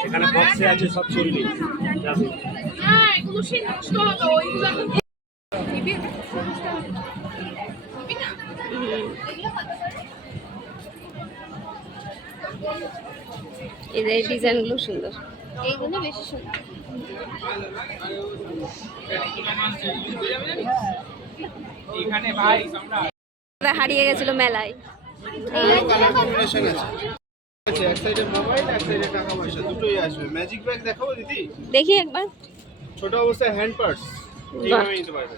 এখানে বক্সে আছে সব চলবে যাবে এদের ডিজাইনগুলো সুন্দর। এইগুলো বেশি সুন্দর। সাইডে মোবাইল এক সাইডে টাকা পয়সা দুটোই আসবে। ম্যাজিক ব্যাগ দেখাবো দিদি? দেখি একবার। ছোট অবস্থায় হ্যান্ড পার্স নিতে পারবে?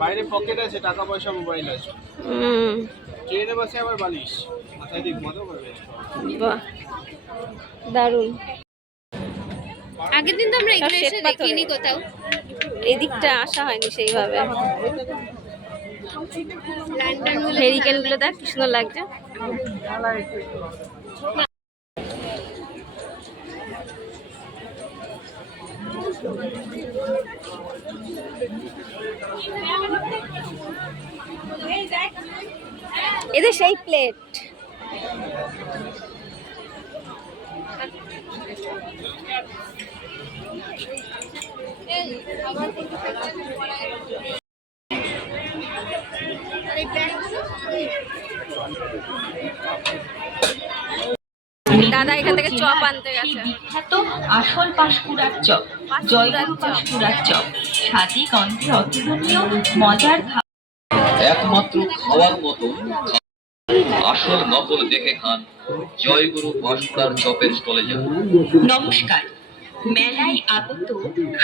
বাইরে পকেট আছে টাকা পয়সা মোবাইল আছে ট্রেনে বসে আবার বালিশ। মাথায় পারবে বাহ। দারুণ। আগের দিন তো আমরা এগুলো এসে দেখিনি কোথাও। এদিকটা আসা হয়নি সেইভাবে। ল্যান্ডার হেরিকেনগুলো দেখ কি সুন্দর লাগছে। এদের সেই প্লেট দাদা এখান থেকে চপ আনতে গেছে। বিখ্যাত আসল পাঁশকুড়ার চপ জয়গুরু চপ। পাঁশকুড়ার চপ। স্বাদে গন্ধে অতুলনীয় মজার একমাত্র খাওয়ার মতো আসল নকল দেখে খান জয়গুরু পাঁশকুড়ার চপের স্টলে যান। নমস্কার। মেলায় আগত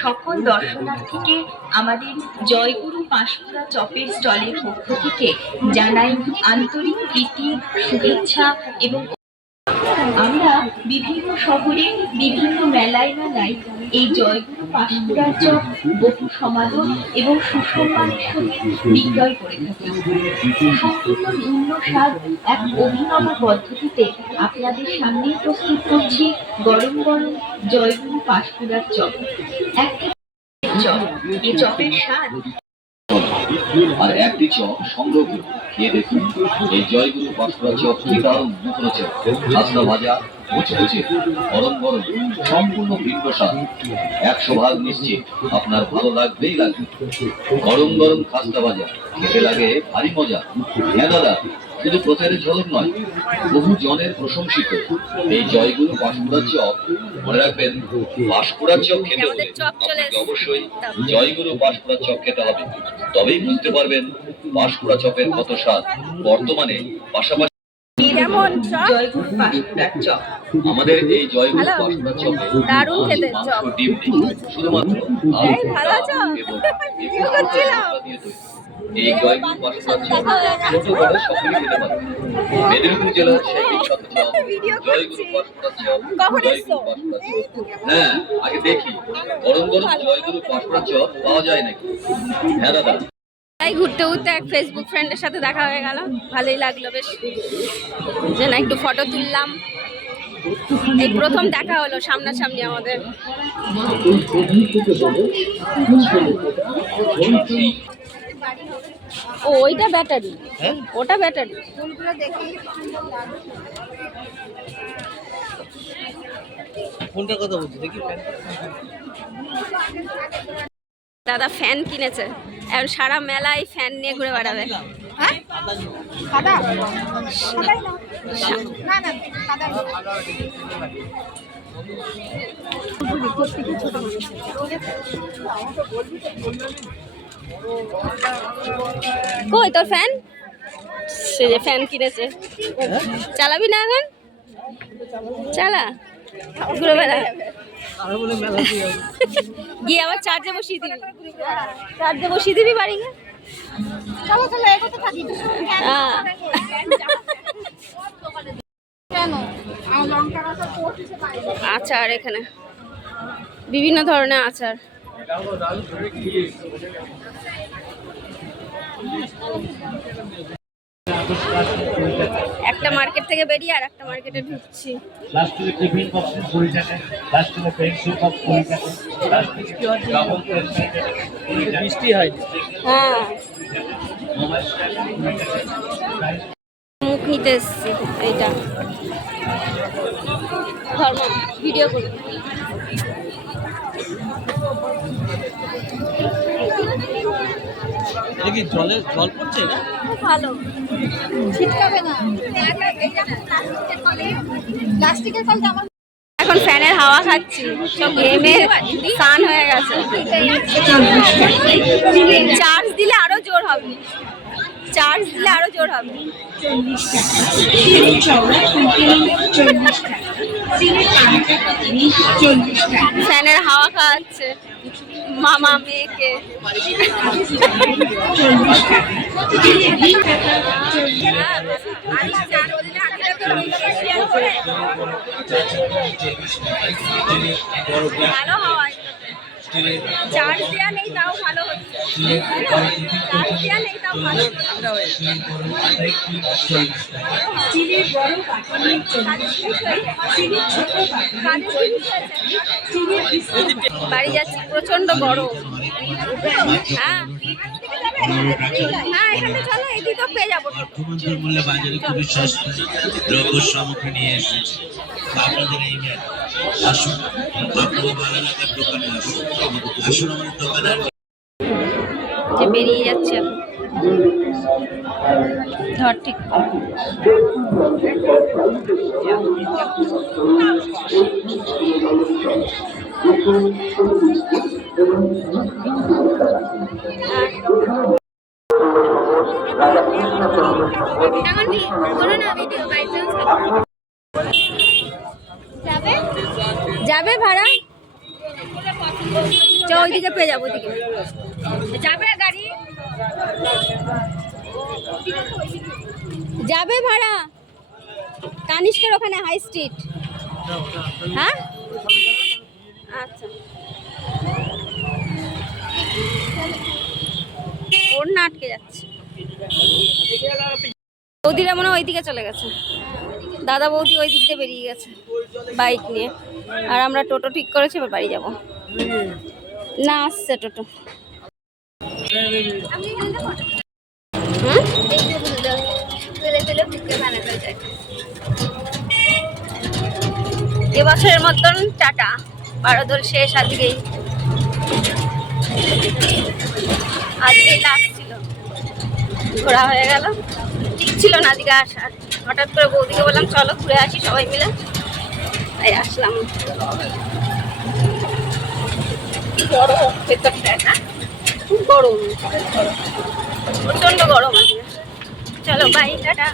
সকল দর্শনার্থীকে আমাদের জয়গুরু পাঁশকুড়া চপের স্টলের পক্ষ থেকে জানাই আন্তরিক প্রীতি শুভেচ্ছা এবং আমরা বিভিন্ন শহরে বিভিন্ন মেলায় মেলায় এই জয়গুরু পাঁশকুড়ার চপ বহু সমাদর এবং সুসম্মানের সহিত বিক্রয় করে থাকি। সম্পূর্ণ এক অভিনব পদ্ধতিতে আপনাদের সামনে প্রস্তুত করছি গরম গরম জয়গুরু পাঁশকুড়ার চপ একটি চপ এই চপের স্বাদ আর একটি চপ সংগ্রহ করুন। খেয়ে দেখুন। এই জয়গুরু কি দারুণ ভাজা সম্পূর্ণ ভিন্ন স্বাদ। একশো ভাগ নিশ্চিত, আপনার ভালো লাগবেই লাগবে। গরম গরম খাস্তা ভাজা, খেতে লাগে ভারী মজা। হ্যাঁ দাদা? শুধু প্রচারের ঝলক নয় বহু জনের প্রশংসিত। এই জয়গুরু পাঁশকুড়ার চপ মনে রাখবেন পাঁশকুড়ার চপ খেতে হলে চলে আপনাকে অবশ্যই জয়গুরু পাঁশকুড়া চপ খেতে হবে। তবেই বুঝতে পারবেন পাঁশকুড়া চপের কত স্বাদ। বর্তমানে পাশাপাশি আমাদের এই জয়গুরু ভালো? চপে দারুণ খেতে চপ। শুধুমাত্র আলু? এবং এই ছোট বড় সকলেই খেতে পারে মেদিনীপুর জেলার হ্যাঁ আগে দেখি। গরম গরম পাওয়া যায় নাকি? হ্যাঁ দাদা। তাই ঘুরতে ঘুরতে এক ফেসবুক ফ্রেন্ডের সাথে দেখা হয়ে গেল। ভালোই লাগল বেশ। যে না একটু ফটো তুললাম। এই প্রথম দেখা হলো সামনাসামনি আমাদের। ও ওইটা ব্যাটারি ওটা ব্যাটারি কোনটা কথা বলছি দেখি দাদা ফ্যান কিনেছে। এখন সারা মেলায় ফ্যান নিয়ে ঘুরে বেড়াবে। হ্যাঁ? কই তোর ফ্যান সে যে ফ্যান কিনেছে। চালাবি না এখন? চালা। ঘুরে বেড়া। গিয়ে আবার চার্জে বসিয়ে দিবি। চার্জে বসিয়ে দিবি বাড়ি কেন? আচার এখানে। বিভিন্ন ধরনের আচার। একটা মার্কেট থেকে বেরিয়ে আর একটা মার্কেটে ঢুকছি। প্লাস্টিকের টিফিন বক্স কুড়ি টাকা প্লাস্টিকের পেন্সিল বক্স কুড়ি টাকা প্লাস্টিকের ডাবল বৃষ্টি হয়। হ্যাঁ। মুখ নিতে এসছি এইটা। ভিডিও ভিডিও করি কি জলে জল পড়ছে না ভালো। ছিটকাবে না। প্লাস্টিকের কলটা আমার এখন ফ্যানের হাওয়া খাচ্ছি। স্নান হয়ে গেছে। চার্জ দিলে আরও জোর হবে। চার্জ দিলে আরও জোর হবে। ফ্যানের হাওয়া খাওয়াচ্ছে। মামা মেয়েকে। ভালো হাওয়া চার্জ দেওয়া নেই তাও ভালো হচ্ছে। চার্জ দেওয়া নেই তাও ভালো বাড়ি যাচ্ছি প্রচণ্ড গরম। হ্যাঁ। হ্যাঁ এখানে চলো এদিকে তো পেয়ে যাব। মূল্যে বাজারে খুবই সস্তায় দ্রব্য সামগ্রী নিয়ে এসেছে। আপনাদের এই মেয়ে আসুন আপনাদের ভালো দোকানে আসুন। আসুন আমাদের দোকানে। যে বেরিয়ে যাচ্ছে ধর ঠিক। এখন করো না ভিডিও বাই চান্স যাবে যাবে ভাড়া চ ওইদিকে পেয়ে যাব, ওইদিকে। যাবে গাড়ি? যাবে ভাড়া? কানিষ্কের ওখানে হাই স্ট্রিট। হ্যাঁ? আচ্ছা। ওর না আটকে যাচ্ছে। বৌদিরা মনে হয় ওইদিকে চলে গেছে। দাদা বৌদি ওই দিক দিয়ে বেরিয়ে গেছে। বাইক নিয়ে। আর আমরা টোটো ঠিক করেছি, এবার বাড়ি যাব। না, আসছে টোটো। এবছরের মতন টাটা। বারো দোল শেষ আজকেই। আজকেই লাস্ট ছিল। ঘোরা হয়ে গেল। ঠিক ছিল না আজকে আসার। হঠাৎ করে বৌদিকে বললাম, চলো ঘুরে আসি সবাই মিলে। তাই আসলাম। গরম ভেতর না। খুব গরম। প্রচণ্ড গরম আছে চলো বাই টাটা।